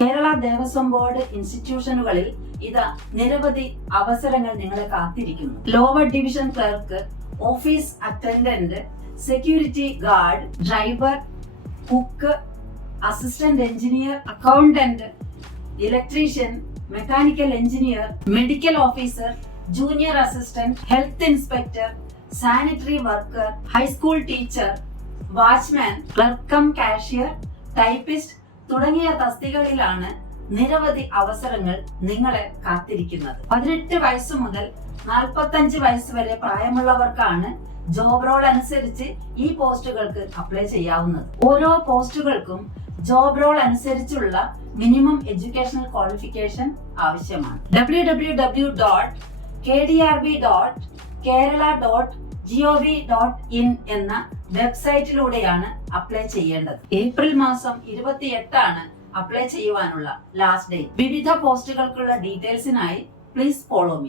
Kerala Devaswom board ഇൻസ്റ്റിറ്റ്യൂഷനുകളിൽ ഇതാ നിരവധി അവസരങ്ങൾ നിങ്ങളെ കാത്തിരിക്കുന്നു. Lower division clerk, office attendant, security guard, driver, cook, assistant engineer, accountant, electrician, mechanical engineer, medical officer, junior assistant, health inspector, sanitary worker, high school teacher, watchman, clerk cashier, typist തുടങ്ങിയ തസ്തികകളിലാണ് നിരവധി അവസരങ്ങൾ നിങ്ങളെ കാത്തിരിക്കുന്നത്. 18 വയസ്സ് മുതൽ 45 വയസ്സ് വരെ പ്രായമുള്ളവർക്കാണ് ജോബ് റോൾ അനുസരിച്ച് ഈ പോസ്റ്റുകൾക്ക് അപ്ലൈ ചെയ്യാവുന്നത്. ഓരോ പോസ്റ്റുകൾക്കും ജോബ് റോൾ അനുസരിച്ചുള്ള മിനിമം എഡ്യൂക്കേഷണൽ ക്വാളിഫിക്കേഷൻ ആവശ്യമാണ്. www.kerala.gov.in എന്ന വെബ്സൈറ്റിലൂടെയാണ് അപ്ലൈ ചെയ്യേണ്ടത്. ഏപ്രിൽ മാസം 28 അപ്ലൈ ചെയ്യുവാനുള്ള ലാസ്റ്റ് ഡേറ്റ്. വിവിധ പോസ്റ്റുകൾക്കുള്ള ഡീറ്റെയിൽസിനായി പ്ലീസ് ഫോളോ മീ.